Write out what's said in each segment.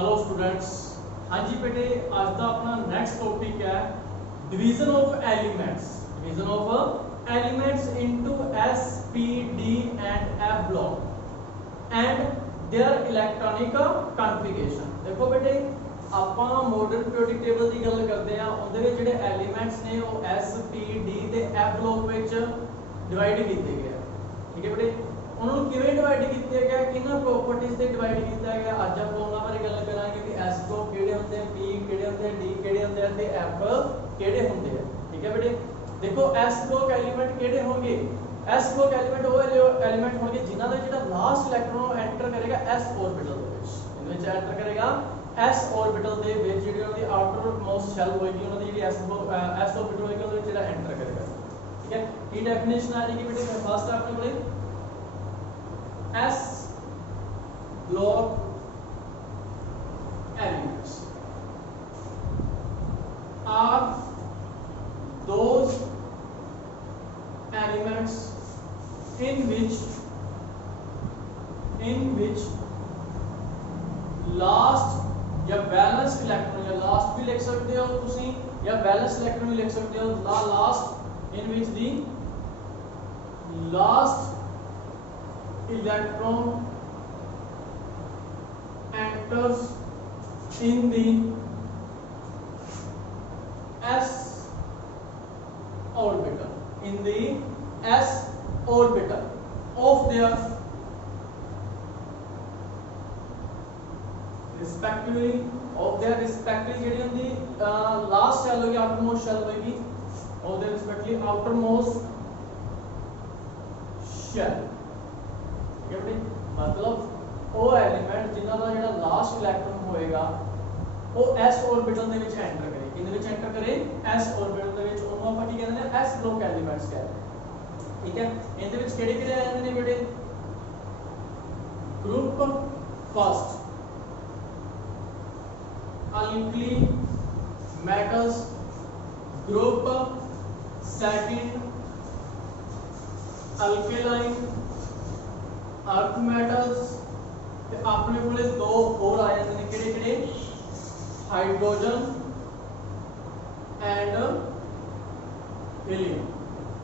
Hello students. हाँ जी बेटे, आज का अपना नेक्स्ट टॉपिक है division of elements. Division of elements into S P D and F block and their electronic configuration. देखो बेटे, ਆਪਾਂ मॉडर्न पीरियोडिक टेबल की गल करते हैं, ਉਹਦੇ ਵਿੱਚ ਜਿਹੜੇ एलिमेंट्स ने वो एस पी डी ਤੇ एफ ब्लॉक ਵਿੱਚ डिवाइड ਕੀਤੇ ਗਏ। ठीक है बेटे, उन्होंने किवें डिवाइड किया गया, किन्ना प्रॉपर्टीज से डिवाइड किया गया। आज आप ਉਹਨਾਂ ਬਾਰੇ ਗੱਲ ਕਰਾਂਗੇ कि एस ब्लॉक ਕਿਹੜੇ ਹੁੰਦੇ, पी ਕਿਹੜੇ ਹੁੰਦੇ, डी ਕਿਹੜੇ ਹੁੰਦੇ ਤੇ एफ ਕਿਹੜੇ ਹੁੰਦੇ ਆ। ठीक है बेटे, देखो एस ब्लॉक एलिमेंट ਕਿਹੜੇ ਹੋਣਗੇ। एस ब्लॉक एलिमेंट ਉਹ एलिमेंट ਹੋਣਗੇ ਜਿਨ੍ਹਾਂ ਦਾ ਜਿਹੜਾ ਲਾਸਟ ਇਲੈਕਟ੍ਰੋਨ ਐਂਟਰ ਕਰੇਗਾ s ऑर्बिटल ਦੇ ਵਿੱਚ। ਇਹਦੇ ਵਿੱਚ ਐਂਟਰ ਕਰੇਗਾ s ऑर्बिटल ਦੇ ਵਿੱਚ, ਜਿਹੜੀ ਉਹਦੀ ਆਊਟਰ ਮੋਸਟ ਸ਼ੈਲ ਹੋਏਗੀ, ਉਹਨਾਂ ਦੀ ਜਿਹੜੀ s ऑर्बिटल ਹੋਏਗੀ ਉਹਦੇ ਵਿੱਚ ਜਿਹੜਾ ਐਂਟਰ ਕਰੇਗਾ। ठीक है, की डेफिनेशन आ जाएगी बेटे। फर्स्ट आपने बोले S block elements are those elements in which last या बैलेंस इलेक्ट्रॉन, या लास्ट भी लिख सकते हो तुसी या बैलेंस इलेक्ट्रॉन भी लिख सकते हो। Last in which the last electron enters in the s orbital, in the s orbital of their respectively ਜਿਹੜੀ ਹੁੰਦੀ ਲਾਸਟ ਸ਼ੈਲ ਹੋਗੀ, ਆਊਟਰਮੋਸਟ ਸ਼ੈਲ ਹੋਗੀ, और their respectively outermost shell। ठीक है बेटे, मतलब वो एलिमेंट जिन्हां दा जेड़ा लास्ट इलेक्ट्रॉन होएगा वो s ऑर्बिटल दे विच एंटर करे। किने विच एंटर करे? s ऑर्बिटल दे विच। ओनू आपां की कहंदे ने s ब्लॉक एलिमेंट्स कहंदे। ठीक है, इनदे विच किहड़े-किहड़े आ जांदे ने बेटे? Group first alkali metals, group second alkaline earth metals, ते अपने कोले दो और आ जाते हैं किहड़े-किहड़े? Hydrogen and helium.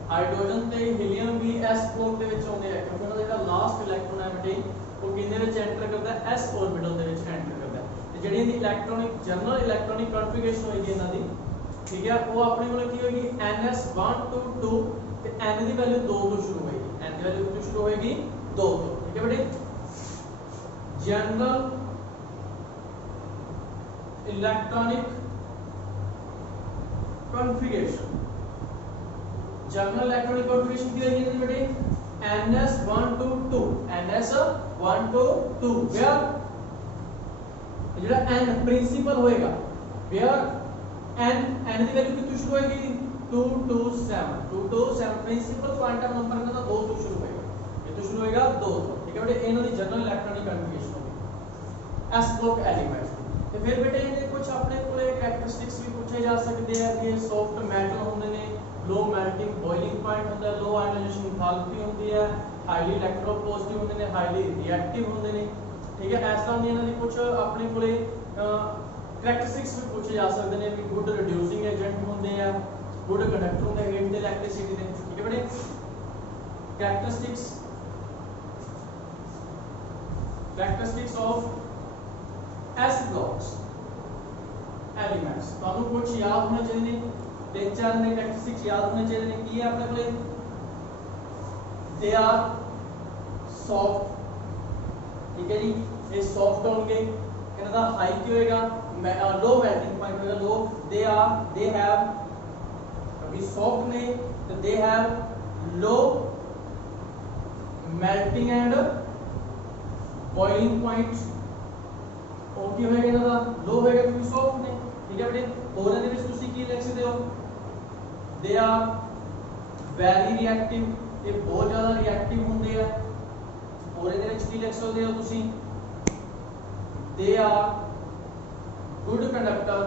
हाइड्रोजन ते हीलियम भी s ब्लॉक दे विच आउंदे हैं, क्योंकि उन्हां दा जेहड़ा लास्ट इलेक्ट्रॉन है बेटे वो किन्ने विच एंटर करदा है? s ऑर्बिटल दे विच एंटर करदा है। ते जेहड़ी इहदी इलेक्ट्रॉनिक जनरल इलेक्ट्रॉनिक कॉन्फ़िगरेशन होएगी इहनां दी, ठीक है, वो अपने को की होगी ns1 to 2 ते n की वैल्यू 2 तो शुरू होगी। n की वैल्यू कितनी शुरू होगी? 2 तो। ठीक है बेटे, general electronic configuration, general electronic configuration की होगी बेटे ns1 to 2, ns1 to 2 where जेड़ा n प्रिंसिपल होएगा, वेयर n की वैल्यू कितनी शुरू होएगी? 2 to 7 प्रिंसिपल क्वांटम नंबर का 2 तो शुरू होएगा। ये तो शुरू होएगा 2 तो। ठीक है बेटे, इन्हां दी जनरल इलेक्ट्रॉनिक कॉन्फ़िगरेशन होगी s ब्लॉक एलिमेंट्स। ते फिर बेटे इहदे कुछ अपने कोले कैरेक्टरिस्टिक्स भी पूछे जा सकते हैं कि सॉफ्ट मेटल होंदे ने, लो मेल्टिंग बॉइलिंग पॉइंट होंदा है, लो आयनाइजेशन एंथैल्पी होंदी है, हाईली इलेक्ट्रोपॉजिटिव होंदे ने, हाईली रिएक्टिव होंदे ने। ठीक है, इस तरह दी इन्हां दी कुछ अपने कोले कैरेक्टरिस्टिक्स भी पूछे जा सकते हैं कि गुड रिड्यूसिंग एजेंट होंदे हैं, गुड कंडक्टर होंदे हैं हीट ते इलेक्ट्रिसिटी दे। ठीक है बेटे, characteristics of s blocks elements ਤੁਹਾਨੂੰ कुछ याद होने चाहिए, तीन चार ने कैरेक्टरिस्टिक्स याद होने चाहिए। की है अपने कोले? They are soft. ठीक है जी, ये सॉफ्ट होंगे, इनका हाई की होएगा, लो मेल्टिंग पॉइंट होएगा, लो। दे हैव, अभी सॉफ्ट ने तो they have low melting and boiling point. और की होएगा इनका लो होएगा क्योंकि सॉफ्ट ने। ठीक है बेटे, और इहदे विच तुसी की लिख सकते हो? दे आर वेरी रिएक्टिव, ये बहुत ज्यादा रिएक्टिव होंदे हैं। और इहदे विच की लिख सकते हो तुसी? They are good conductor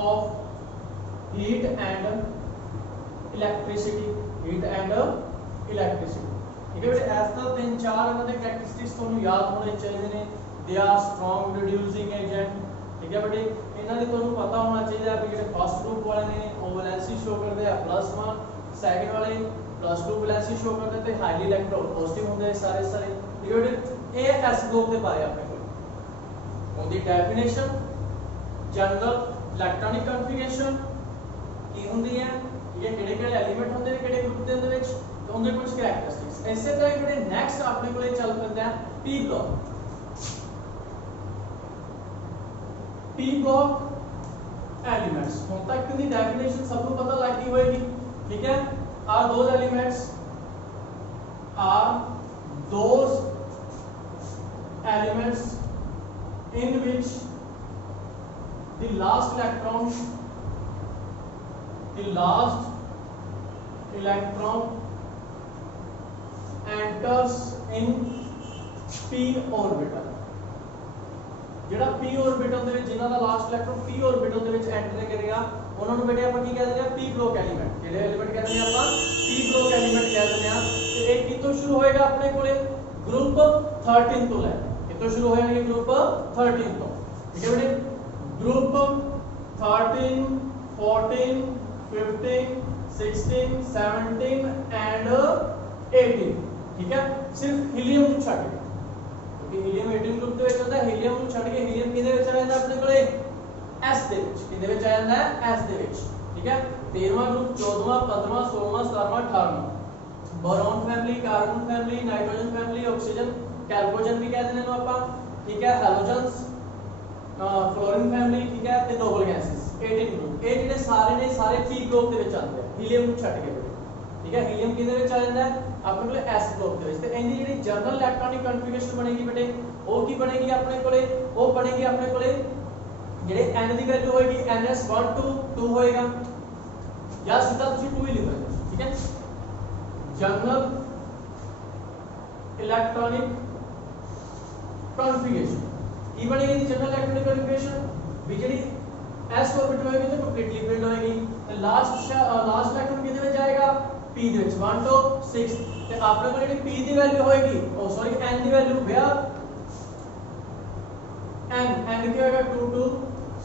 of heat and electricity, heat and electricity. ठीक है बेटे, ऐसा तीन चार इन्हां दे कैरेक्टरिस्टिक्स ਤੁਹਾਨੂੰ याद होने चाहिए ने। They are strong reducing agent. ठीक है बेटे, इन्हां दी तुहानूं पता होना चाहिए कि जिहड़े फर्स्ट ग्रुप वाले ने वो वैलेंसी शो करते हैं +1, सैकेंड वाले +2 वैलेंसी शो करते ते हाईली इलेक्ट्रोपॉजिटिव होंदे सारे सारे। ठीक है बेटे, ये एस ग्रुप के बारे अपने को उनकी डेफिनेशन जनरल इलेक्ट्रॉनिक कॉन्फ़िगरेशन की होंदी है। ठीक है, किहड़े-किहड़े एलिमेंट होंदे ने किहड़े ग्रुप दे अंदर विच ते उनके कुछ कैरेक्टरिस्टिक्स। इसे तरह बेटे नेक्स्ट अपने को चल पैंदा है P block. P block elements हुण तक दी डेफिनेशन सबको पता लग गई होगी। ठीक है, are those elements in which the last electron enters in p orbital। ਜਿਹੜਾ p orbital ਦੇ ਵਿੱਚ ਜਿਨ੍ਹਾਂ ਦਾ ਲਾਸਟ ਇਲੈਕਟ੍ਰੋਨ p orbital ਦੇ ਵਿੱਚ ਐਂਟਰ ਕਰੇਗਾ ਉਹਨਾਂ ਨੂੰ ਬੇਟੇ ਆਪਾਂ ਕੀ ਕਹਿ ਦਿੰਦੇ ਆ p block element। ਜਿਹੜੇ ਐਲੀਮੈਂਟ ਕਹਿੰਦੇ ਆ ਆਪਾਂ p block element ਕਹਿ ਦਿੰਦੇ ਆ। ਤੇ ਇਹ ਕਿੱਥੋਂ ਸ਼ੁਰੂ ਹੋਏਗਾ ਆਪਣੇ ਕੋਲੇ ਗਰੁੱਪ 13 ਤੋਂ ਲੈ ਕਿੱਥੋਂ ਸ਼ੁਰੂ ਹੋਣਗੇ ਗਰੁੱਪ 13 ਤੋਂ। ठीक है बेटे, ग्रुप 13, 14, 15, 16, 17 एंड 18। ठीक है, सिर्फ हीलियम छड़ के क्योंकि हीलियम 18 ग्रुप ਦੇ ਵਿੱਚ ਹੁੰਦਾ ਹੈ। ਹੀਲੀਅਮ ਨੂੰ ਛੱਡ ਕੇ ਹੀਲੀਅਮ ਕਿਹਦੇ ਵਿੱਚ ਆ ਜਾਂਦਾ ਆਪਣੇ ਕੋਲੇ s ਦੇ ਵਿੱਚ। ਕਿਹਦੇ ਵਿੱਚ ਆ ਜਾਂਦਾ ਹੈ s ਦੇ ਵਿੱਚ। ਠੀਕ ਹੈ, 13ਵਾਂ ਗਰੁੱਪ 14ਵਾਂ 15ਵਾਂ 16ਵਾਂ 17ਵਾਂ 18ਵਾਂ boron family, carbon family, nitrogen family, oxygen chalcogen भी कहते हैं ਆਪਾਂ। ठीक है, हैलोजन्स, फ्लोरीन फैमिली। ठीक है, ते नोबल गैसेस 18 ग्रुप। ये ਜਿਹੜੇ ਸਾਰੇ ਨੇ ਸਾਰੇ p ਗਰੁੱਪ ਦੇ ਵਿੱਚ ਆਉਂਦੇ ਆ ਹੀਲੀਅਮ ਨੂੰ ਛੱਡ ਕੇ। ठीक है, हीलियम किहदे ਵਿੱਚ ਆ ਜਾਂਦਾ ਹੈ ਆਪਣੇ ਕੋਲੇ s ਗਰੁੱਪ ਦੇ ਵਿੱਚ। ਤੇ ਇਹਦੀ ਜਿਹੜੀ ਜਨਰਲ ਇਲੈਕਟ੍ਰੋਨਿਕ ਕਨਫਿਗਰੇਸ਼ਨ ਬਣੇਗੀ ਬੇਟੇ ਉਹ ਕੀ ਬਣੇਗੀ ਆਪਣੇ ਕੋਲੇ ਉਹ ਬਣੇਗੀ ਆਪਣੇ ਕੋਲੇ ਜਿਹੜੇ n ਦੀ ਵੈਲਿਊ ਹੋਏਗੀ ns1 to 2 ਹੋਏਗਾ ਜਾਂ ਸਿੱਧਾ ਤੁਸੀਂ 2 ਹੀ ਲਿਖ ਲਓ। ठीक है, जनरल इलेक्ट्रॉनिक कॉन्फ़िगरेशन की बनेगी जनरल इलेक्ट्रॉनिक कॉन्फ़िगरेशन भी ਜਿਹੜੀ s ऑर्बिट होएगी तो कंप्लीटली फिल्ड होएगी। तो लास्ट इलेक्ट्रॉन किधर में जाएगा p ਦੇ ਵਿੱਚ 1 to 6। ਤੇ ਆਪਣੇ ਕੋਲ ਜਿਹੜੀ p ਦੀ ਵੈਲਿਊ ਹੋਏਗੀ ਉਹ ਸੌਰੀ n ਦੀ ਵੈਲਿਊ ਵੇਆ n ਕੀ ਹੋਏਗਾ 2 to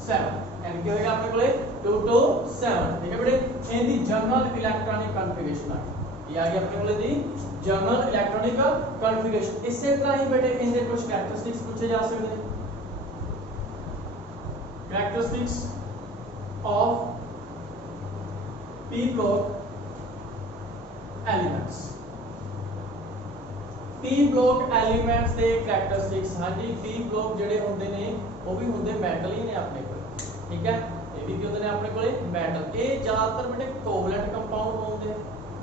7। n ਕੀ ਹੋਏਗਾ ਆਪਣੇ ਕੋਲੇ 2 to 7। ठीक है बेटे, ਇਹਦੀ जनरल इलेक्ट्रॉनिक कॉन्फ़िगरेशन आ गई। ये आ गई अपने कोले दी जनरल इलेक्ट्रॉनिक कॉन्फ़िगरेशन। इससे तरह ही बेटे इनके कुछ कैरेक्टरिस्टिक्स पूछे जा सकते हैं। Characteristics of p block elements. p block elements ਦੇ कैरेक्टरिस्टिक्स। हाँ जी, p block ਜਿਹੜੇ ਹੁੰਦੇ ਨੇ ਉਹ ਵੀ ਹੁੰਦੇ ਮੈਟਲ ਹੀ ਨੇ ਆਪਣੇ ਕੋਲ। ठीक है, ਇਹ ਵੀ ਕੀ ਹੁੰਦੇ ਨੇ ਆਪਣੇ ਕੋਲੇ ਮੈਟਲ। ਇਹ ਜ਼ਿਆਦਾਤਰ ਬੇਟੇ ਕੋਵਲੈਂਟ ਕੰਪਾਊਂਡ ਬਣਾਉਂਦੇ ਆ।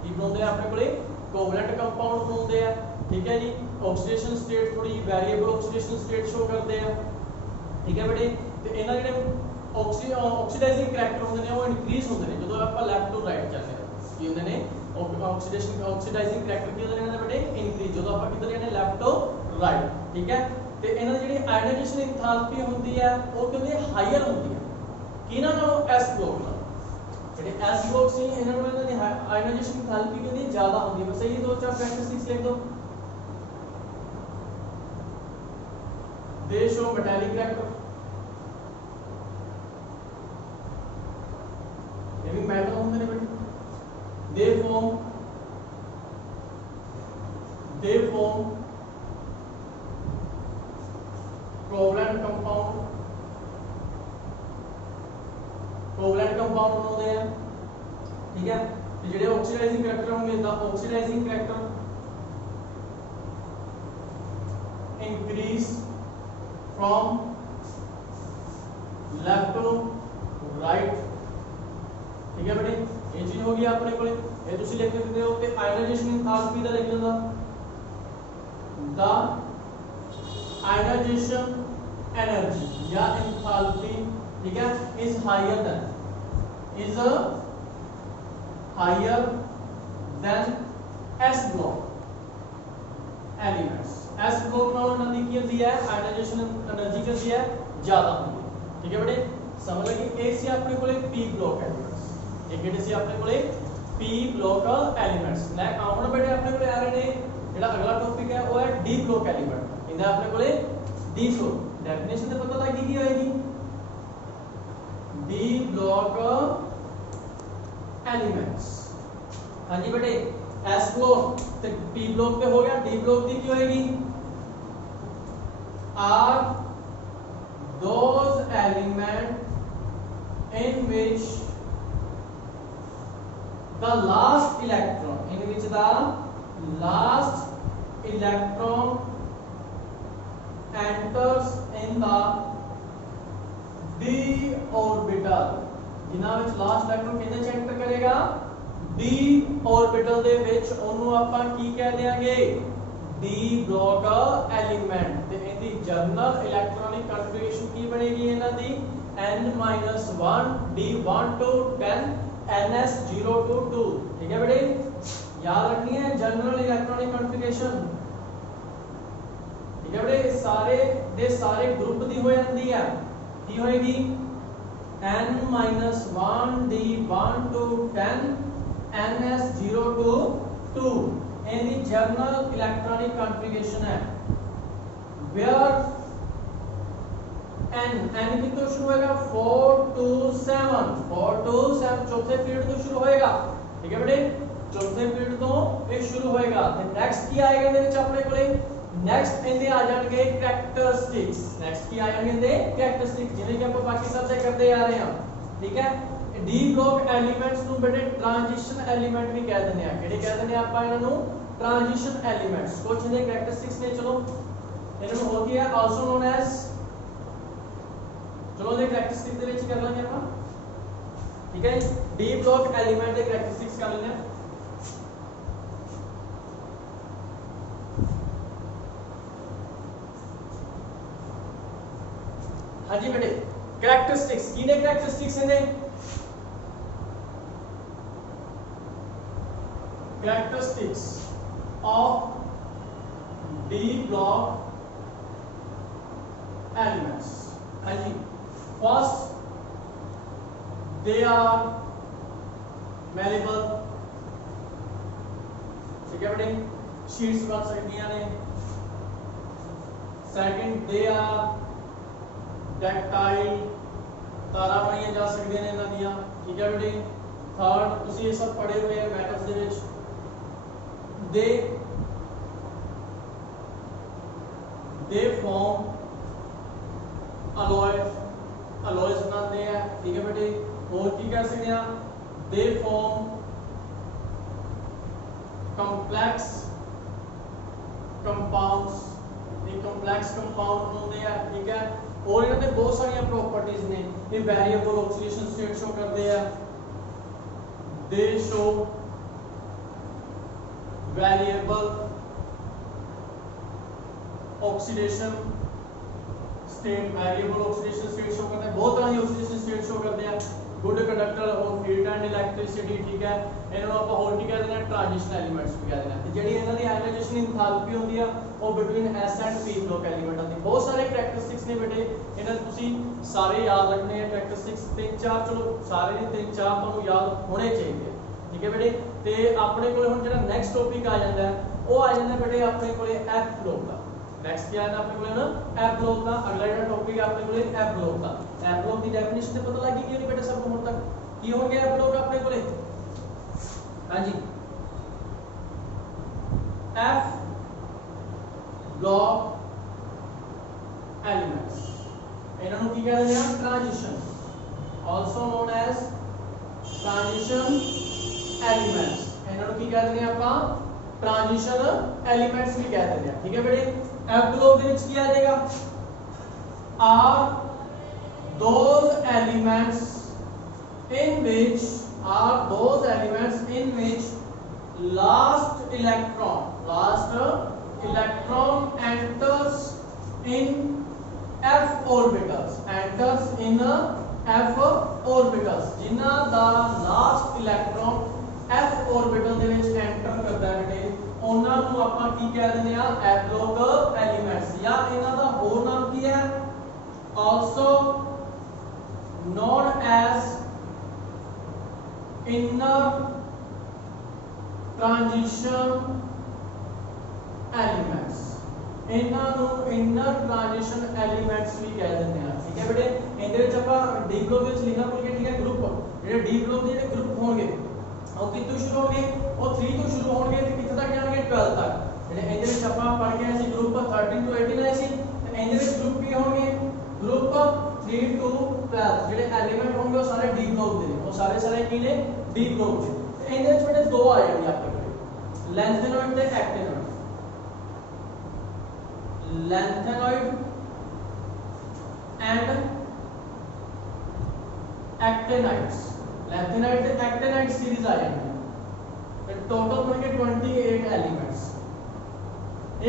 ਕੀ ਬਣਾਉਂਦੇ ਆ ਆਪਣੇ ਕੋਲੇ कोवलेंट कंपाउंड बनाते हैं। ठीक है जी, ऑक्सीडेशन स्टेट थोड़ी वेरिएबल ऑक्सीडेशन स्टेट शो करते हैं। ठीक है बेटे, तो इन्हां जिहड़े ऑक्सीडाइजिंग करैक्टर होंदे ने वो इंक्रीज होंदे ने जदों आपां लेफ्ट टू राइट जांदे हां। की होंदे ने ऑक्सीडाइजिंग करैक्टर की होंदे ने इन्हां दे बेटे इंक्रीज जदों आपां किधर जाने लेफ्ट टू राइट। ठीक है, तो इन्हां दी जिहड़ी आयनाइजेशन एंथैल्पी होंदी है वो कितनी हायर होंदी है किहनां नालों s ब्लॉक नाल। ਜਿਹੜੇ s ब्लॉक ਸੀ ਇਹਨਾਂ ਨੂੰ ਇਹਨਾਂ ਦੀ ਆਇਨਾਈਜੇਸ਼ਨ ਐਂਥੈਲਪੀ ਕਿੰਨੀ ਜ਼ਿਆਦਾ ਹੁੰਦੀ ਹੈ। ਬਸ ਇਹ ਦੋ ਚਾਰ ਕੈਰੈਕਟਰਿਸਟਿਕਸ ਲਿਖ ਦੋ। ਦੇ ਸ਼ੋ ਮੈਟੈਲਿਕ ਕਰੈਕਟਰ, ਇਹ ਵੀ ਮੈਟਲ ਹੁੰਦੇ ਨੇ ਬੇਟੇ। ਦੇ ਫਾਰਮ ਕੋਵਲੈਂਟ ਕੰਪਾਊਂਡ बनाते हैं। ठीक है, तो जेडे ऑक्सीडाइजिंग करैक्टर होंगे the oxidising character increase from left to right. ठीक है बेटे, ये चीज होगी अपने को ये तुसी लिख सकते हो कि आयनाइजेशन एंथैल्पी दा लिख लेना द आयनाइजेशन एनर्जी या एंथैल्पी। ठीक है, is higher than s block elements. s block नालों इन्हां दी की होंदी है आयनाइजेशन एनर्जी की होंदी है ज्यादा होंदी है। ठीक है बेटे, समझ लगी। ए सी अपने कोले p block एलिमेंट्स। ये किहड़े सी अपने कोले p block एलिमेंट्स। नै हुण बेटे अपने कोले आ रहे ने जेड़ा अगला टॉपिक है वो है d block एलिमेंट। इंदा अपने कोले डी फ्लोर डेफिनेशन तो पता लगी की होएगी डी ब्लॉक एलिमेंट्स। हाँ जी बेटे एस ब्लॉक तो पी ब्लॉक पे हो गया, डी ब्लॉक की होएगी are those element in which the last electron in which the last electron enters in the d orbital जिन्हां विच लास्ट इलेक्ट्रॉन किहदे च एंटर करेगा d orbital ਦੇ ਵਿੱਚ ਉਹਨੂੰ ਆਪਾਂ ਕੀ ਕਹਿ ਦਿਆਂਗੇ d block element ਤੇ ਇਹਦੀ ਜਨਰਲ ਇਲੈਕਟ੍ਰੋਨਿਕ ਕਨਫਿਗਰੇਸ਼ਨ ਕੀ ਬਣੇਗੀ ਇਹਨਾਂ ਦੀ n-1 d1 to 10 ns0 to 2। ठीक है बेटे याद रखनी है जनरल इलेक्ट्रॉनिक कॉन्फ़िगरेशन। ठीक है बेटे सारे दे सारे ग्रुप दी हो जाती है की होएगी n-1 d1 to 10 ns0 to 2 any general electronic configuration है वेयर n कितने शुरू होएगा 4 to 7 चौथे पीरियड तो शुरू होएगा। ठीक है बेटे चौथे पीरियड तो ये शुरू होएगा ते नेक्स्ट की आएगा ਇਹਦੇ ਵਿੱਚ ਆਪਣੇ ਕੋਲੇ नेक्स्ट ਇਹਦੇ ਆ ਜਾਣਗੇ कैरेक्टरिस्टिक्स। नेक्स्ट की आ जाएंगे ਇਹਦੇ कैरेक्टरिस्टिक्स ਜਿਵੇਂ ਕਿ ਆਪਾਂ ਬਾਕੀ ਸਭ ਸੇ ਕਰਦੇ ਆ ਰਹੇ ਹਾਂ। ठीक है डी ब्लॉक एलिमेंट्स ਨੂੰ ਬੇਟੇ ट्रांजिशन एलिमेंट भी ਕਹਿ ਦਿੰਦੇ ਆ। ਕਿਹੜੇ ਕਹਿ ਦਿੰਦੇ ਆ ਆਪਾਂ ਇਹਨਾਂ ਨੂੰ ट्रांजिशन एलिमेंट्स। ਕੁਝ ਇਹਦੇ कैरेक्टरिस्टिक्स ਨੇ ਚਲੋ ਇਹਨਾਂ ਨੂੰ ਹੋती है आल्सो नोन एज चलो ये कैरेक्टरिस्टिक्स ਦੇ ਵਿੱਚ ਕਰ ਲਾਂਗੇ ਆਪਾਂ। ठीक है डी ब्लॉक एलिमेंट ਦੇ कैरेक्टरिस्टिक्स कर लेंगे। हाँ जी बेटे कैरेक्टरिस्टिक्स की ने कैरेक्टरिस्टिक्स ने characteristics of D block elements. हाँ जी फर्स्ट they are malleable। ठीक है बेटे शीट्स बन सकती हैं। सेकंड they are ductile तारा बनाई जा सकते हैं ਇਹਨਾਂ ਦੀਆਂ। ठीक है बेटे थर्ड ਤੁਸੀਂ ਇਹ सब पढ़े हुए हैं मैटर्स ਦੇ ਵਿੱਚ they form alloys बनाते हैं। ठीक है बेटे और की कह सकते हैं they form complex compounds ये complex compound बनाते हैं। ठीक है और इन्होंने बहुत सारी प्रॉपर्टीज ने ये वेरिएबल ऑक्सीडेशन स्टेट शो करते हैं। they show variable oxidation state variable oxidation state show करते हैं। बहुत तरह की ऑक्सीडेशन स्टेट शो करते हैं good conductor of heat and electricity. ठीक है इन्होंने आप और की कहते हैं ट्रांजिशन एलिमेंट्स भी कहते हैं। ਜਿਹੜੀ ਇਹਨਾਂ ਦੀ आयोनाइजेशन एंथैल्पी ਹੁੰਦੀ ਆ ਉਹ between s and p block element ਆਉਂਦੀ। ਬਹੁਤ ਸਾਰੇ कैरेक्टरिस्टिक्स ਨੇ ਬੇਟੇ ਇਹਨਾਂ ਨੂੰ ਤੁਸੀਂ ਸਾਰੇ ਯਾਦ ਰੱਖਣੇ ਆ। कैरेक्टरिस्टिक्स ਤਿੰਨ ਚਾਰ ਚਲੋ ਸਾਰੇ ਦੇ ਤਿੰਨ ਚਾਰ ਤੁਹਾਨੂੰ ਯਾਦ ਹੋਣੇ ਚਾਹੀਦੇ। ਠੀਕ ਹੈ ਬੇਟੇ ਤੇ ਆਪਣੇ ਕੋਲੇ ਹੁਣ ਜਿਹੜਾ ਨੈਕਸਟ ਟੌਪਿਕ ਆ ਜਾਂਦਾ ਹੈ ਉਹ ਆ ਜਾਂਦਾ ਬੇਟੇ ਆਪਣੇ ਕੋਲੇ f ਬਲॉक ਦਾ। नेक्स्ट क्या है अपने को ना एफ ब्लॉक का अगला जो टॉपिक है अपने को एफ ब्लॉक का। एफ ब्लॉक की डेफिनेशन से पता लगी कि नहीं बेटा सबको ਹੁਣ तक की हो गया एफ ब्लॉक अपने को। हां जी एफ ब्लॉक एलिमेंट्स ਇਹਨਾਂ ਨੂੰ ਕੀ ਕਹਿੰਦੇ ਆ transition also known as transition elements. ਇਹਨਾਂ ਨੂੰ ਕੀ ਕਹਿੰਦੇ ਆ ਆਪਾਂ ट्रांजिशन एलिमेंट्स भी कह देते हैं। ठीक है बेटे एफ ब्लॉक ਦੇ ਵਿੱਚ ਕੀ ਆ ਜਾਏਗਾ are those elements in which last electron enters in f orbitals ਜਿਨ੍ਹਾਂ ਦਾ last electron f orbital ਦੇ ਵਿੱਚ enter ਕਰਦਾ ਹੈ ਬੇਟੇ ਉਹਨਾਂ ਨੂੰ ਆਪਾਂ ਕੀ ਕਹਿ ਦਿੰਦੇ ਆ f block elements ਜਾਂ ਇਹਨਾਂ ਦਾ ਹੋਰ ਨਾਮ ਕੀ ਹੈ also known as inner transition elements। ਇਹਨਾਂ ਨੂੰ inner transition एलिमेंट्स भी कह देते हैं। ठीक है बेटे, इनदे विच आपां डी ब्लॉक विच लिखना भुल गए। ठीक है, ग्रुप जेडे डी ब्लॉक दे जेडे ग्रुप होणगे ਉਹ ਕਿੱਥੋਂ शुरू होणगे, ਉਹ 3 ਤੋਂ शुरू होणगे ਤੇ ਕਿੱਥੇ तक जाणगे 12 तक। जेडे इनदे विच आपां पढ़ के आए सी ग्रुप 13 ਤੋਂ 18 आए सी, ਤੇ इनदे विच ग्रुप की होणगे ग्रुप 3 ਤੋਂ 12। जेडे एलिमेंट होणगे ਉਹ ਸਾਰੇ डी ब्लॉक ਦੇ ਨੇ, ਉਹ ਸਾਰੇ ਕੀ ਨੇ डी ब्लॉक ਦੇ। ਤੇ इनदे विच बेटे दो आ जाणगे ਆਪਣੇ ਕੋਲ, ਲੈਂਥेनॉइड ਤੇ actinoid. lengthenoid and actinides, lengthenoid ਤੇ actinide सीरीज आ जाएगी। ਤੇ टोटल बन के 28 एलिमेंट्स।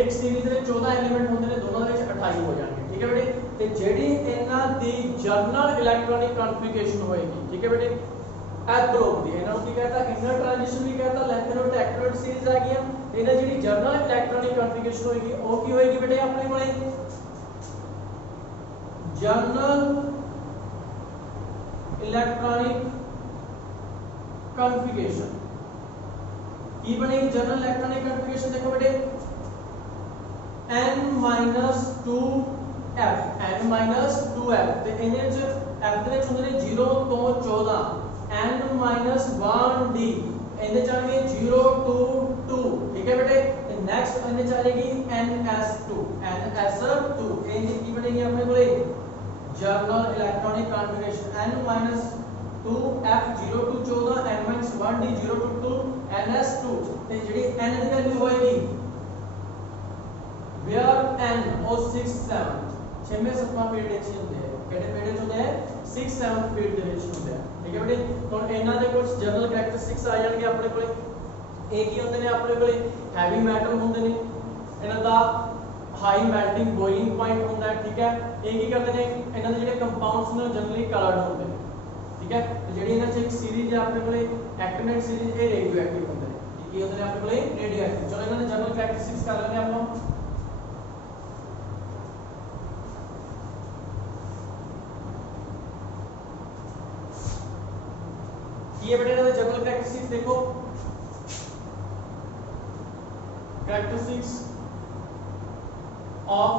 एक सीरीज ਦੇ 14 एलिमेंट ਹੁੰਦੇ ਨੇ, ਦੋਨਾਂ ਦੇ ਵਿੱਚ 28 ਹੋ ਜਾਣਗੇ। ਠੀਕ ਹੈ ਬੇਟੇ, ਤੇ ਜਿਹੜੀ ਇਹਨਾਂ ਦੀ ਜਰਨਲ ਇਲੈਕਟ੍ਰੋਨਿਕ ਕਨਫਿਗਰੇਸ਼ਨ ਹੋਏਗੀ, ਠੀਕ ਹੈ ਬੇਟੇ, ਐਸ ਗਰੁੱਪ ਦੀ ਇਹਨਾਂ ਨੂੰ ਕੀ ਕਹਤਾ, ਇਨਰ ਟ੍ਰਾਂਜੀਸ਼ਨ ਵੀ ਕਹਤਾ, lengthenoid ਤੇ actinoid सीरीज आ गई। ਇਹਨਾਂ ਜਿਹੜੀ ਜਰਨਲ ਇਲੈਕਟ੍ਰੋਨਿਕ ਕਨਫਿਗਰੇਸ਼ਨ ਹੋਏਗੀ ਉਹ ਕੀ ਹੋਏਗੀ ਬੇਟੇ ਆਪਣੇ ਕੋਲੇ ਜਰਨਲ ਇਲੈਕਟ੍ਰੋਨਿਕ ਕਨਫਿਗਰੇਸ਼ਨ। ਕੀ ਬਣੇਗੀ ਜਰਨਲ ਇਲੈਕਟ੍ਰੋਨਿਕ ਕਨਫਿਗਰੇਸ਼ਨ? ਦੇਖੋ ਬੇਟੇ n-2f ਤੇ ਇਹਦੇ ਵਿੱਚ f ਦੇ ਵਿੱਚ ਹੁੰਦੇ ਨੇ 0 ਤੋਂ 14, n-1d ਇਹਦੇ ਚ ਆਣਗੇ 0 to 2। ਠੀਕ ਹੈ ਬੇਟੇ, ਤੇ ਨੈਕਸਟ ਇਹਦੇ ਚ ਆ ਜਾਏਗੀ ns2 ਇਹਦੀ ਕੀ ਬਣੇਗੀ ਆਪਣੇ ਕੋਲੇ general electronic ਕਨਫਿਗਰੇਸ਼ਨ n-2f 0 to 14, n-1d 0 to 2, ns2। ਤੇ ਜਿਹੜੀ n ਦੀ ਵੈਲਿਊ ਹੋਏਗੀ where n ਉਹ 6 7 ਛੇਵੇਂ ਸੱਤਵਾਂ ਪੀਰੀਅਡ ਵਿੱਚ ਹੁੰਦੇ ਆ। ਕਿਹੜੇ ਪੀਰੀਅਡ ਹੁੰਦੇ ਆ? 6 7 ਪੀਰੀਅਡ ਦੇ ਵਿੱਚ ਹੁੰਦੇ ਆ। ਠੀਕ ਹੈ ਬੇਟੇ, ਹੁਣ ਇਹਨਾਂ ਦੇ ਕੁਝ ਜਨਰਲ ਕੈਰੈਕਟਰਿਸਟਿਕਸ ਆ ਜਾਣਗੇ ਆਪਣੇ ਕੋਲੇ। ਇਹ ਕੀ ਹੁੰਦੇ ਨੇ ਆਪਣੇ ਕੋਲੇ? ਹੈਵੀ ਮੈਟਲ ਹੁੰਦੇ ਨੇ, ਇਹਨਾਂ ਦਾ ਹਾਈ ਮੈਲਟਿੰਗ ਬੋਇਲਿੰਗ ਪੁਆਇੰਟ ਹੁੰਦਾ ਹੈ। ਠੀਕ ਹੈ, ਇਹ ਕੀ ਕਰਦੇ ਨੇ, ਇਹਨਾਂ ਦੇ ਜਿਹੜੇ ਕੰਪਾਊਂਡਸ ਨੇ ਜਨਰਲੀ ਕਲਰਡ ਹੁੰਦੇ ਨੇ। ਠੀਕ ਹੈ, ਤੇ ਜਿਹੜੀ ਇਹਨਾਂ ਚ ਇੱਕ ਸੀਰੀਜ਼ ਹੈ ਆਪਣੇ ਕੋਲੇ ਐਕਟਿਨਾਈਡ ਸੀਰੀਜ਼, ਇਹ ਰੇਡੀਓ ਐਕਟਿਵ ਹੁੰਦੇ ਨੇ। ਕੀ ਹੁੰਦੇ ਨੇ ਆਪਣੇ ਕੋਲੇ? Radio active. ਚਲੋ ਇਹਨਾਂ ਦੇ ਜਨਰਲ ਕੈਰੈਕਟਰਿਸਟਿਕਸ ਕਰ ਲੈਂਦੇ ਆਪਾਂ। ये बेटे ना जनरल कैरेक्टरिस्टिक्स देखो, characteristics of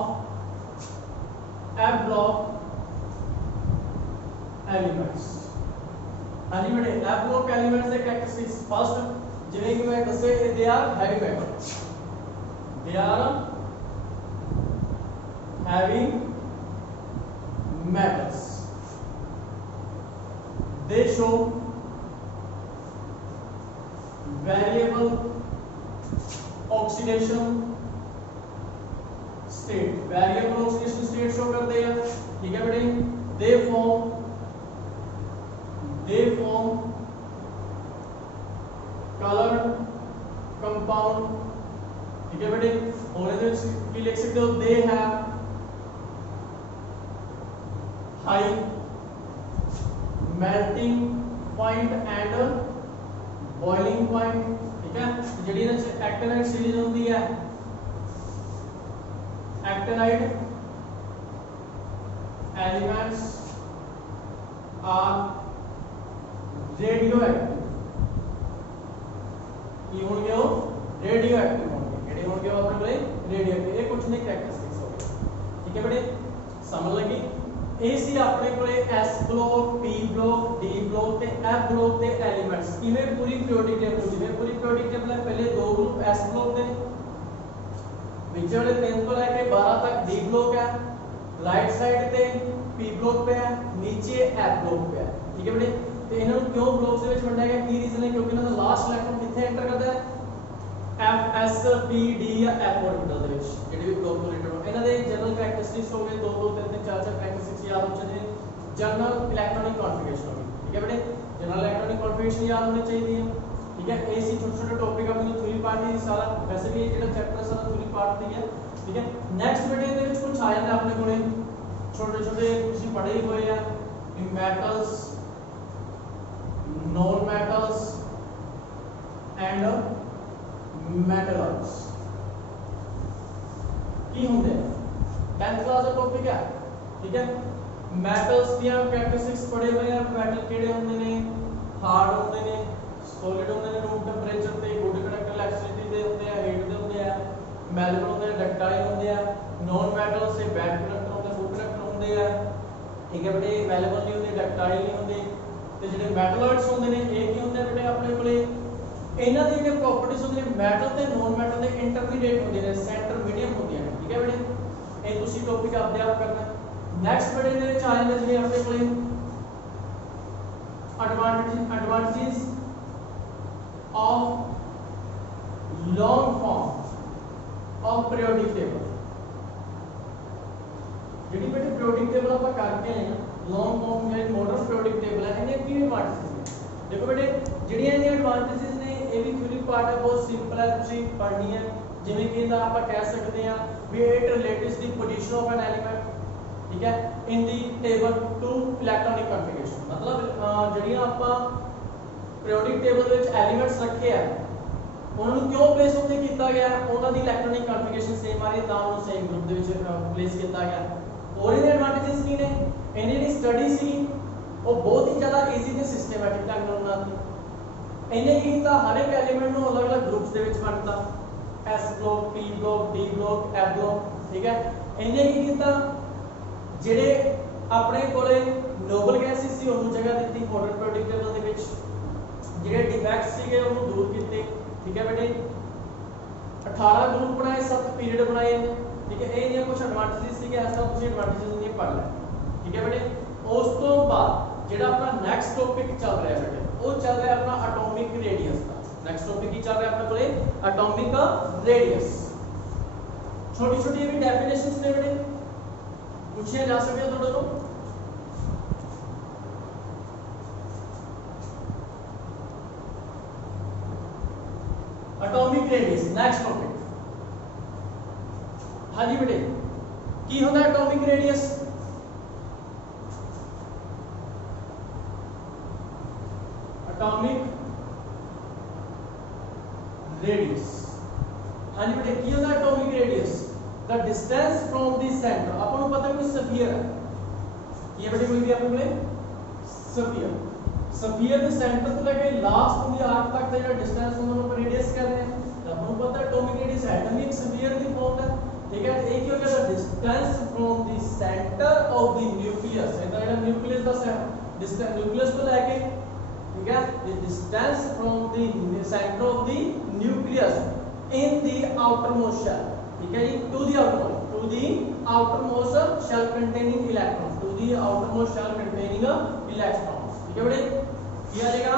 F block elements. हाँ जी बेटे, एफ ब्लॉक एलिमेंट्स के कैरेक्टरिस्टिक्स फर्स्ट जिवें कि मैं दसे they are heavy metal, they are heavy metals, they show variable oxidation state, variable oxidation state show करते हैं। ठीक है बेटे, they form colored compound। ठीक है बेटे, और इधर की लिख सकते हो they have high melting point and boiling point। ठीक है, ਜਿਹੜੀ ਇਹਨਾਂ ਚ ਐਕਟਿਨਾਈਡ ਸੀਰੀਜ਼ ਹੁੰਦੀ ਹੈ, ਐਕਟਿਨਾਈਡ एलिमेंट्स आर रेडियोएक्टिव। ਕੀ ਹੋਣਗੇ? ਉਹ रेडियोएक्टिव होंगे। ਕਿਹੜੇ ਹੋਣਗੇ ਉਹ ਆਪਣੇ ਕੋਲੇ? रेडियोएक्टिव। ਇਹ ਕੁਝ ਨਹੀਂ ਕੈਰੈਕਟਰਿਸਟਿਕਸ ਹੋ ਗਏ। ठीक है बेटे, समझ लगी? ਇਹ ਸੀ ਆਪਣੇ ਕੋਲੇ s block, p block, d block ਤੇ f ਬਲੌਕ ਦੇ ਐਲੀਮੈਂਟਸ। ਕਿਵੇਂ ਪੂਰੀ ਪੀਰੀਓਡਿਕ ਟੇਬਲ, ਜਿਵੇਂ ਪੂਰੀ ਪੀਰੀਓਡਿਕ ਟੇਬਲ ਹੈ, ਪਹਿਲੇ ਦੋ ਗਰੁੱਪ s ਬਲੌਕ ਦੇ, ਵਿੱਚ ਵਾਲੇ 3 ਤੋਂ ਲੈ ਕੇ 12 ਤੱਕ d ਬਲੌਕ ਹੈ, ਰਾਈਟ ਸਾਈਡ ਤੇ p ਬਲੌਕ पे है, नीचे f ਬਲੌਕ पे है। ठीक है बेटे, ਤੇ ਇਹਨਾਂ ਨੂੰ ਕਿਉਂ ਬਲੌਕਸ ਦੇ ਵਿੱਚ ਵੰਡਿਆ ਗਿਆ? ਕੀ ਰੀਜ਼ਨ ਹੈ? ਕਿਉਂਕਿ ਇਹਨਾਂ ਦਾ ਲਾਸਟ ਇਲੈਕਟ੍ਰੋਨ ਕਿੱਥੇ ਐਂਟਰ ਕਰਦਾ ਹੈ? f s p d ਜਾਂ f ऑर्बिटल ਦੇ ਵਿੱਚ, ਜਿਹੜੇ ਵੀ ਬਲੌਕ ਰਿਲੇਟਡ ਹੋ। ਇਹਨਾਂ ਦੇ ਜਨਰਲ ਕੈਰੈਕਟਰਿਸਟਿਕਸ ਹੋ ਗਏ 2 2 3 3 4 4 ਕੈਰੈਕਟਰਿਸਟਿਕਸ याद हो चाहिए। जनरल इलेक्ट्रॉनिक कॉन्फ़िगरेशन होगी। ठीक है बेटे, जनरल इलेक्ट्रॉनिक कॉन्फ़िगरेशन याद होनी चाहिए। ठीक है, ए सी छोटे छोटे टॉपिक अपनी थ्योरी पार्ट ही सारा, वैसे भी ये चैप्टर है सारा थ्योरी पार्ट ही है। ठीक है, नेक्स्ट बेटे ਇਹਦੇ ਵਿੱਚ ਕੁਝ ਆ ਜਾਂਦਾ ਆਪਣੇ ਕੋਲੇ ਛੋਟੇ ਛੋਟੇ ਤੁਸੀਂ ਪੜ੍ਹੇ ਹੀ ਹੋਏ ਆ, metals, non metals and metalloids। ਕੀ ਹੁੰਦੇ ਆ? 10th क्लास ਦਾ ਟੌਪਿਕ ਹੈ। ठीक है, ਮੈਟਲਸ ਦੀਆਂ ਕੈਰੈਕਟਰਿਸਟਿਕਸ ਪੜ੍ਹੇ ਹੋਏ ਆ। ਮੈਟਲ ਕਿਹੜੇ ਹੁੰਦੇ ਨੇ? ਹਾਰਡ ਹੁੰਦੇ ਨੇ, ਸੋਲਿਡ ਹੁੰਦੇ ਨੇ, ਰੂਮ ਟੈਂਪਰੇਚਰ ਤੇ, ਗੁੱਡ ਕੰਡਕਟਰ ਇਲੈਕਟ੍ਰਿਸਿਟੀ ਦੇ ਹੁੰਦੇ ਆ, ਹੀਟ ਦੇ ਹੁੰਦੇ ਆ, ਮੈਲੇਬਲ ਹੁੰਦੇ ਆ, ਡਕਟਾਈਲ ਹੁੰਦੇ ਆ। ਨੋਨ ਮੈਟਲਸ ਤੇ ਬੈਡ ਕੰਡਕਟਰ ਹੁੰਦੇ, ਗੁੱਡ ਹੁੰਦੇ ਆ, ठीक है बेटे, मैलेबल नहीं होंगे, डक्टाइल नहीं होंगे। तो जो मैटलॉइड्स होंगे ने ये की होंगे बेटे अपने को इन्हां दी जो प्रॉपर्टीज होंगे मैटल ते नॉन मैटल दे इंटरमीडिएट होंगे ने, सेंटर मीडियम होंगे हैं, ठीक है बेटे। ये तुसी टॉपिक आपदे आप करना। नेक्स्ट बेटे इहदे विच आ जांदे जिवें अपने को advantages of long form of periodic table. जी बेटे पीरियोडिक टेबल आप करके आए हैं, लॉन्ग फॉर्म या मॉडर्न पीरियोडिक टेबल है, इन्हें की एडवांटेजेस ने। देखो बेटे जिहड़ियां इन्हें एडवांटेजेस ने ये भी थ्योरी पार्ट है, बहुत सिंपल है, तुसीं पढ़नी है। जिवें कि इहदा आप कह सकते हैं भी it relates the position of an element, ठीक है, in the table to electronic configuration. मतलब जिहड़ियां आप पीरियोडिक टेबल विच एलिमेंट्स रखे हैं उन्होंने क्यों प्लेस उत्ते किया गया, उन्होंने इलेक्ट्रॉनिक कॉन्फ़िगरेशन सेम आ रही है, तां उन्होंने same group they which place किया गया। और इहदे एडवांटेजेस की ने, इन्हां दी स्टडी सी वो बहुत ही ज़्यादा ईजी ते सिस्टमैटिक ढंग नाल बनाती। इन्हें की कीता हर एक एलीमेंट नूं अलग-अलग ग्रुप्स दे विच वंडता, S block, P block, D block, F block, ठीक है। इन्हें की कीता जिहड़े अपने कोले नोबल गैसेस सी उन्होंने जगह दी मॉडर्न पीरियोडिक टेबल दे विच, जिहड़े डिफेक्ट्स सीगे उन्होंने दूर कीते, ठीक है बेटे। 18 ग्रुप बनाए, 7 पीरियड बनाए, ठीक है। ये कुछ एडवांटेजेस सीगे, ऐसा कुछ एडवांटेजेस नहीं पढ़ लें, ठीक है बेटे। उस तो बाद जेड़ा अपना नेक्स्ट टॉपिक चल रहा है बेटे, वो चल रहा है अपना एटॉमिक रेडियस का। नेक्स्ट टॉपिक की चल रहा है अपने कोले एटॉमिक रेडियस। छोटी छोटी भी डेफिनेशंस ने बेटे, पूछे जा सकते हैं थोड़े को। Atomic radius next topic. हाँ जी बेटे, की होता है एटॉमिक रेडियस? एटॉमिक रेडियस, हाँ जी बेटे, की होता है atomic radius? The distance from the centre. आपको पता है कोई स्फीयर है, ये बेटे कोई भी आपको बोले स्फीयर, स्फीयर के सेंटर से लेके लास्ट टू द आर्क तक का जो डिस्टेंस होगा उनको रेडियस कहते हैं। तो आपको पता है एटॉमिक रेडियस एटम एक स्फीयर की फॉर्म है, ठीक है। एक ही हो गया distance from the centre of the nucleus, इधर जो न्यूक्लियस का डिस्टेंस न्यूक्लियस को लेके, ठीक है, the distance from the centre of the nucleus in the outermost shell, ठीक है जी, to the outermost shell containing electrons, to the outermost shell containing electrons, ठीक है बेटे। किया जाएगा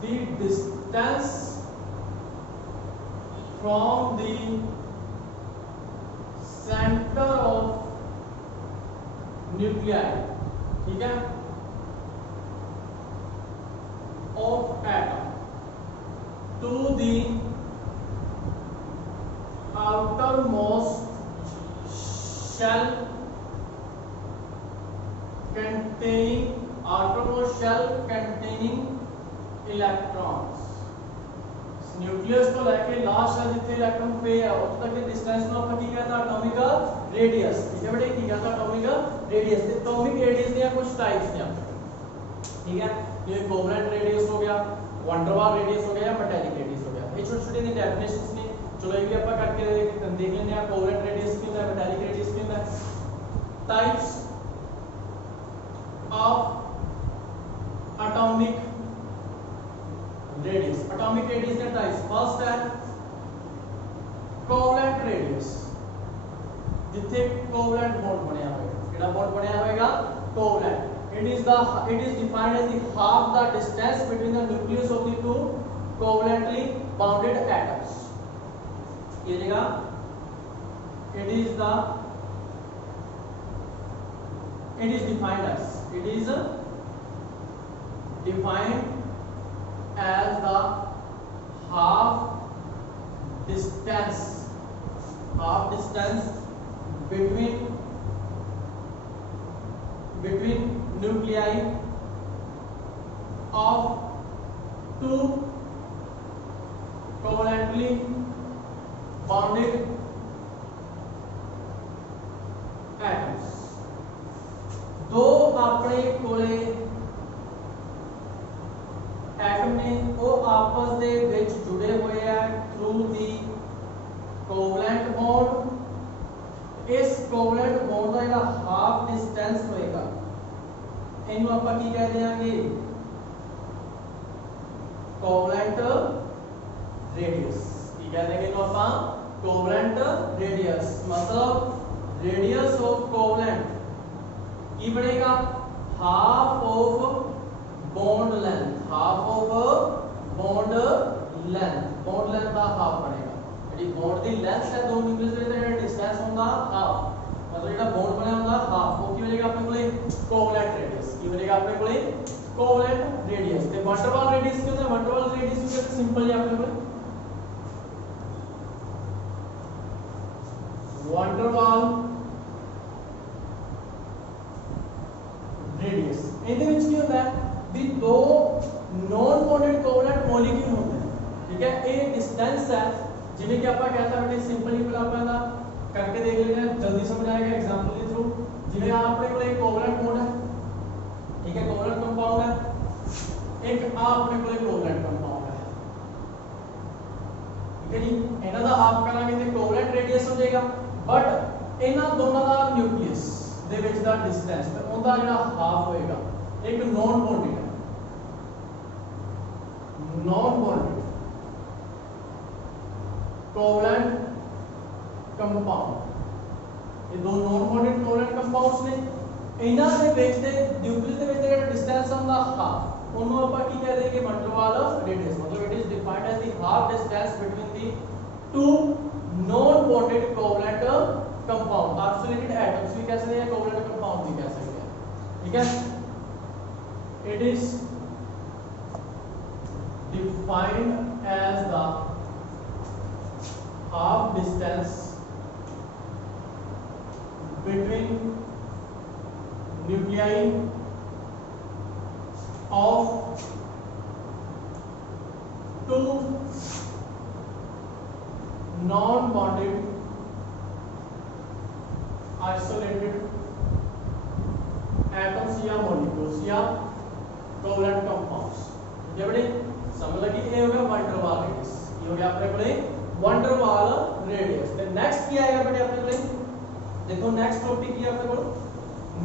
the distance from the centre of nuclei, ठीक है, of atom to the outermost shell containing electrons। Nucleus को लेके लास्ट शेल जिथे इलेक्ट्रॉन पे है उस तक के डिस्टेंस को अपन की कहता है एटॉमिक रेडियस, ठीक है बेटे। की कहता है एटॉमिक रेडियस। एटॉमिक रेडियस के कुछ टाइप्स हैं, ठीक है। ये कोवलेंट रेडियस हो गया, वंडरवाल रेडियस हो गया, मेटालिक रेडियस हो गया। ये छोटे-छोटे दी डेफिनेशंस ने, चलो ये भी अपन करके देख लेंगे। आप कोवलेंट रेडियस की होता है, मेटालिक रेडियस की होता है। Types of atomic radius. Atomic radius के टाइप्स, फर्स्ट है कोवलेंट रेडियस, जिथे कोवलेंट बॉन्ड बनया होगा, केड़ा बॉन्ड बनया होगा, covalent. it is defined as the half the distance between the nucleus of the two covalently bounded atoms। ये जगह it is defined as the half distance between nuclei of two covalently bounded atoms। दो अपने कोले atom ने वो आपस दे विच जुड़े हुए हैं थ्रू दी कोवलेंट बॉन्ड। इस कोवलेंट बॉन्ड का ਜਿਹੜਾ हाफ डिस्टेंस होएगा ਇਹਨੂੰ ਆਪਾਂ ਕੀ ਕਹਿ ਦਿਆਂਗੇ कोवलेंट रेडियस की कह देंगे इनको अपन कोवलेंट रेडियस मतलब रेडियस ऑफ कोवलेंट की बढ़ेगा half of bond length half of bond length का हाफ बनेगा जी बॉन्ड की लेंथ है दो न्यूक्लियस के जेड़ा डिस्टेंस होगा हाफ मतलब जेड़ा बॉन्ड बनया होगा हाफ वो की बनेगा अपने कोले कोवलेंट रेडियस की बनेगा अपने कोले कोवलेंट रेडियस ते वंडरवाल रेडियस के होता वंडरवाल रेडियस के सिंपल ही अपने कोले वंडरवाल रेडियस ਇਹਦੇ ਵਿੱਚ ਕੀ ਹੁੰਦਾ ਹੈ ਵੀ ਦੋ नॉन बॉन्डेड कोवलेंट मॉलिक्यूल होते हैं ठीक है ये डिस्टेंस है जिन्हें कि ਆਪਾਂ कहता बेटे सिंपली फिर ਆਪਾਂ ਇਹਦਾ करके देख लेते हैं जल्दी समझ आएगा एग्जांपल के थ्रू जिन्हें अपने को एक कोवलेंट बॉन्ड है ठीक है कोवलेंट कंपाउंड है एक आ अपने को एक कोवलेंट कंपाउंड है ठीक है जी ਇਹਨਾਂ ਦਾ ਹਾਫ ਕਰਾਂਗੇ ਤੇ ਕੋਵਲੈਂਟ ਰੇਡੀਅਸ ਹੋ ਜਾਏਗਾ ਬਟ ਇਹਨਾਂ ਦੋਨਾਂ ਦਾ ਨਿਊਕਲੀਅਸ ਦੇ ਵਿੱਚ ਦਾ ਡਿਸਟੈਂਸ ਤੇ ਉਹਦਾ ਜਿਹੜਾ ਹਾਫ ਹੋਏਗਾ ਇੱਕ ਨॉन बॉन्डेड है नॉन बॉन्डेड कोवलेंट कंपाउंड ये दो नॉन बॉन्डेड कोवलेंट कंपाउंड्स ने ਇਹਨਾਂ ਦੇ ਵਿੱਚ ਦੇ ਨਿਊਕਲੀਅਸ ਦੇ ਵਿੱਚ ਜਿਹੜਾ ਡਿਸਟੈਂਸ ਹੁੰਦਾ ਹਾਫ ਉਹਨੂੰ ਆਪਾਂ ਕੀ ਕਹਿ ਦੇਗੇ ਵੰਡਰਵਾਲ ਰੇਡੀਅਸ मतलब it is defined as the half distance between the two non bonded covalent compound isolated atoms भी कह सकते हैं कोवलेंट कंपाउंड भी कह सकते हैं ठीक है it is defined as the half distance between nuclei of two non-bonded isolated atoms या molecules या covalent compounds ठीक है बेटे समझ लगी ये हो गया वंडरवाल रेडियस ये हो गया अपने कोले वंडरवाल रेडियस तो नेक्स्ट क्या आएगा बेटे अपने कोले देखो नेक्स्ट टॉपिक क्या अपने कोले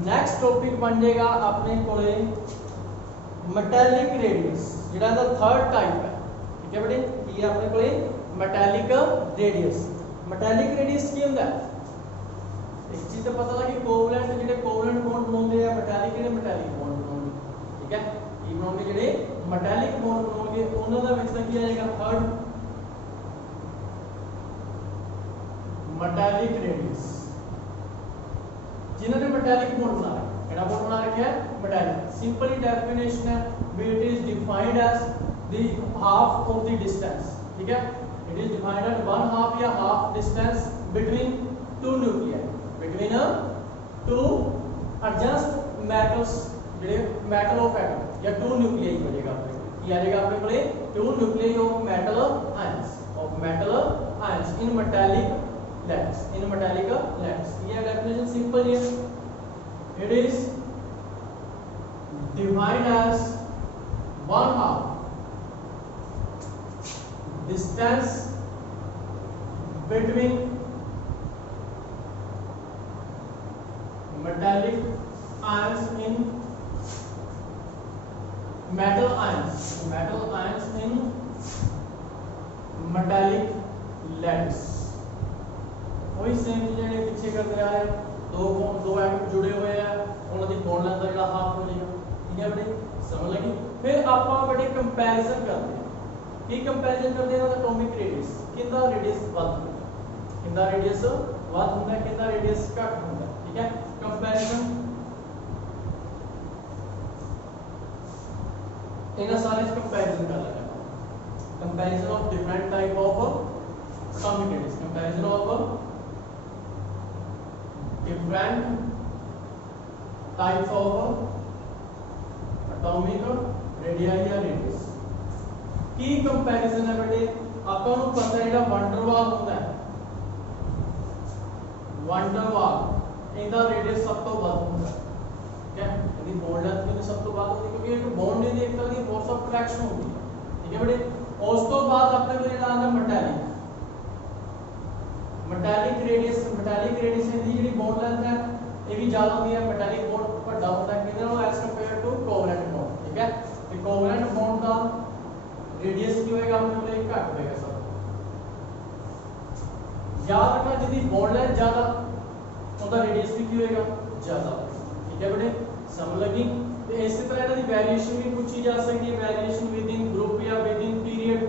नेक्स्ट टॉपिक बन जाएगा अपने कोले मेटालिक रेडियस जेड़ा दा थर्ड टाइप है ठीक है बेटे ये अपने कोले मेटालिक रेडियस की ਹੁੰਦਾ एक चीज तो पता लगी कोवलेंट जेडे कोवलेंट बॉन्ड बनाਉਂਦੇ ਆ मेटालिक जेडे मेटालिक बॉन्ड बनाਉਂਦੇ ठीक है ये बनाਉਂਦੇ जेडे मेटालिक बॉन्ड बनाओगे ਉਹਨਾਂ ਦਾ ਵਿੱਚ ਕੀ ਆਏਗਾ थर्ड मेटालिक रेडियस जिन्होंने मेटालिक बॉन्ड बना रखा है केड़ा बॉन्ड बना रखा है मेटालिक सिंपली डेफिनेशन है बी it is defined as the half of the distance ठीक है it is defined as one half या half distance between two nuclei between two adjacent metals जेडे मेटल ऑफ एटम या टू न्यूक्लियाई बनेगा अपने ये आ जाएगा अपने कोले two nuclei of metal ions in metallic lattice ये डेफिनेशन सिंपल है it is defined as one half distance between metallic ions in metal ions in metallic lattice वही सेम चीज है पीछे करते रहा है दो एटम जुड़े हुए हैं उन्हों की बॉन्ड लेंथ जेड़ा हाफ हो जाएगा ठीक है बेटे समझ लगी फिर आपा बेटे कंपैरिजन करते हैं की कंपैरिजन करते हैं एटॉमिक रेडियस किंदा रेडियस ਵੱਧ ਹੁੰਦਾ किंदा रेडियस ਵੱਧ ਹੁੰਦਾ किंदा रेडियस घट ਹੁੰਦਾ ठीक है कंपैरिजन इन्हें सारे कंपैरिजन कर लेना comparison of different type of atomic radius comparison of different types of atomic radii या radius की कंपैरिजन है बेटे ਆਪਾਂ ਨੂੰ ਪਤਾ ਹੈ ਜਿਹੜਾ ਵੰਡਰਵਾਲ ਹੁੰਦਾ ਹੈ ਵੰਡਰਵਾਲ ਇਹਦਾ ਰੇਡੀਅਸ ਸਭ ਤੋਂ ਵੱਧ ਹੁੰਦਾ ਹੈ ਠੀਕ ਹੈ ਇਹਦੀ ਬੌਂਡ ਲੈਂਥ ਵੀ ਸਭ ਤੋਂ ਵੱਧ ਹੁੰਦੀ ਕਿਉਂਕਿ ਇੱਕ ਬੌਂਡ ਦੀ ਇੱਕ ਤਰ੍ਹਾਂ ਦੀ ਫੋਰਸ ਆਫ ਅਟਰੈਕਸ਼ਨ ਹੁੰਦੀ ਹੈ ਠੀਕ ਹੈ बेटे ਉਸ ਤੋਂ ਬਾਅਦ ਆਪਣੇ ਕੋਲ ਜਿਹੜਾ ਆਉਂਦਾ ਮੈਟੈਲਿਕ ਰੇਡੀਅਸ ਦੀ ਜਿਹੜੀ ਬੌਂਡ ਲੈਂਥ ਹੈ ਇਹ ਵੀ ਜ਼ਿਆਦਾ ਹੁੰਦੀ ਹੈ, ਮੈਟੈਲਿਕ ਬੌਂਡ ਵੱਡਾ ਹੁੰਦਾ ਹੈ ਕਿਹਦੇ ਨਾਲੋਂ as compare to covalent bond. ਠੀਕ ਹੈ, ਤੇ ਕੋਵਲੈਂਟ ਬੌਂਡ ਦਾ ਰੇਡੀਅਸ ਕੀ ਹੋਏਗਾ ਆਪਣੇ ਕੋਲ ਘੱਟ ਹੋਏਗਾ ਸਭ। याद रखना जितनी बॉन्ड लेंथ ज्यादा ਉਹਦਾ ਰੇਡੀਅਸ ਵੀ ਕੀ ਹੋਏਗਾ ਜ਼ਿਆਦਾ। ਠੀਕ ਹੈ ਬੇਟੇ, ਸਮਝ ਲੱਗੀ। ਤੇ ਇਸੇ ਤਰ੍ਹਾਂ ਇਹਨਾਂ ਦੀ ਵੈਰੀਏਸ਼ਨ ਵੀ ਪੁੱਛੀ ਜਾ ਸਕਦੀ ਹੈ, ਵੈਰੀਏਸ਼ਨ ਵਿਦਿਨ ਗਰੁੱਪ ਜਾਂ ਵਿਦਿਨ ਪੀਰੀਅਡ।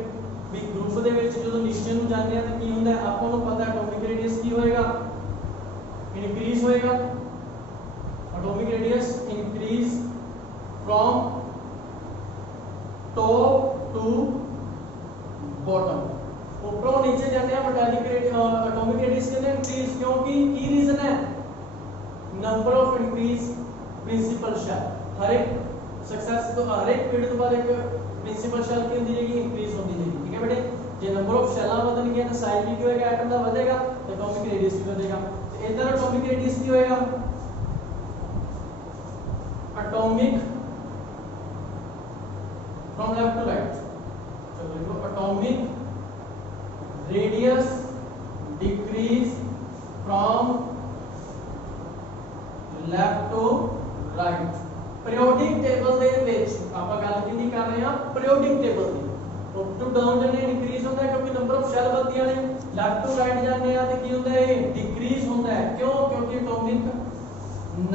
ਵੀ ਗਰੁੱਪ ਦੇ ਵਿੱਚ ਜਦੋਂ ਨੀਚੇ ਨੂੰ ਜਾਂਦੇ ਆ ਤਾਂ ਕੀ ਹੁੰਦਾ ਹੈ, ਆਪਾਂ ਨੂੰ ਪਤਾ ਐਟੋਮਿਕ ਰੇਡੀਅਸ ਕੀ ਹੋਏਗਾ, ਇਨਕਰੀਜ਼ ਹੋਏਗਾ। Atomic radius increase from top to bottom, ऊपरों नीचे जाते हैं मेटालिक एटॉमिक रेडियस के इंक्रीज, क्योंकि की रीजन है number of increase principal shell. हर एक सक्सेस तो हर एक पीरियड के बाद एक प्रिंसिपल शेल की होती जाएगी, इंक्रीज होती जाएगी। ठीक है बेटे, जे नंबर ऑफ शेल ਵਧਣਗੇ ਤਾਂ साइज भी ਕੀ ਹੋਏਗਾ एटम ਦਾ ਵਧੇਗਾ ਤੇ एटॉमिक रेडियस भी ਵਧੇਗਾ। ਤੇ ਇਧਰ एटॉमिक रेडियस ਕੀ ਹੋਏਗਾ, atomic from left to right। चलो देखो, atomic radius decrease from left to right। periodic table ਦੇ ਵਿੱਚ ਆਪਾਂ ਗੱਲ ਕਿੰਨੀ ਕਰ ਰਹੇ ਹਾਂ, periodic table the. up to down ਜਨੇ increase ਹੁੰਦਾ ਹੈ ਕਿਉਂਕਿ number of shell ਵਧਦੀਆਂ ਨੇ, left to right ਜਾਂਦੇ ਆ ਤੇ ਕੀ ਹੁੰਦਾ ਹੈ, decrease ਹੁੰਦਾ ਹੈ। ਕਿਉਂ? ਕਿਉਂਕਿ atomic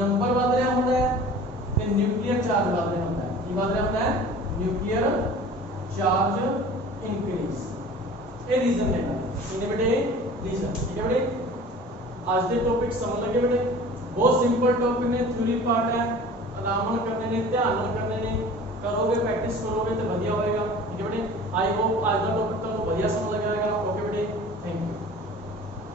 number ਵਧ ਰਿਹਾ ਹੁੰਦਾ ਹੈ ਤੇ nuclear charge ਵਧ ਰਿਹਾ ਹੁੰਦਾ ਹੈ। ਕੀ ਵਧ ਰਿਹਾ ਹੁੰਦਾ ਹੈ, न्यूक्लियर चार्ज इंक्रीज। ये रीजन है इन्हें बेटे रीजन। ठीक है बेटे, आज के टॉपिक समझ लगे बेटे, बहुत सिंपल टॉपिक ने, थ्योरी पार्ट है, आराम नाल करने ने, ध्यान नाल करने ने, करोगे प्रैक्टिस करोगे तो बढ़िया होएगा। ठीक है बेटे, आई होप आज का टॉपिक तुहानू बढ़िया समझ